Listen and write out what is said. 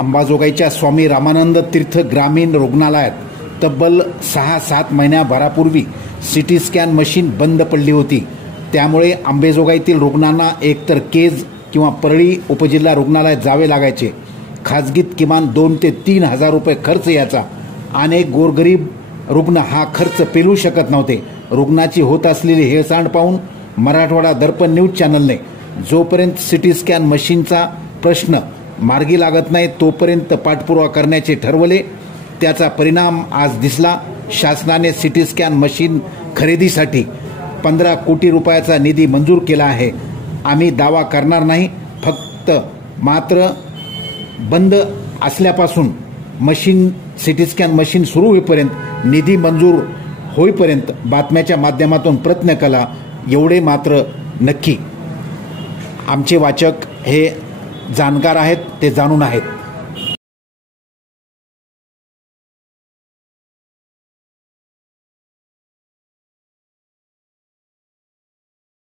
अंबाजोगाईच्या स्वामी रामानंद तीर्थ ग्रामीण रुग्णालयात तब्बल 6-7 महिन्याभरापूर्वी सिटी स्कॅन मशीन बंद पडली होती. त्यामुळे अंबाजोगाईतील रुग्णांना एकतर केज किंवा परळी उपजिल्हा रुग्णालयात जावे लागायचे. खाजगीत किमान 2 ते 3 हजार रुपये खर्च याचा. अनेक गोरगरीब रुग्ण हा खर्च पेलू शकत नव्हते. रुग्णाची होत असलेली हेळसांड पाहून मराठवाडा दर्पण न्यूज चॅनलने जोपर्यंत सिटी स्कॅन मशीनचा प्रश्न मार्गी लागत नाही तोपर्यंत पाठपुरावा करण्याचे ठरवले. त्याचा परिणाम आज दिसला. शासनाने सिटी स्कॅन मशीन खरेदीसाठी 15 कोटी रुपयाचा निधी मंजूर केला आहे. आम्ही दावा करणार नाही, फक्त मात्र बंद असल्यापासून मशीन सिटी स्कॅन मशीन सुरू होईपर्यंत, निधी मंजूर होईपर्यंत बातम्याच्या माध्यमातून प्रयत्न केला, एवढे मात्र नक्की. आमचे वाचक हे जाणकार आहेत, ते जाणून आहेत.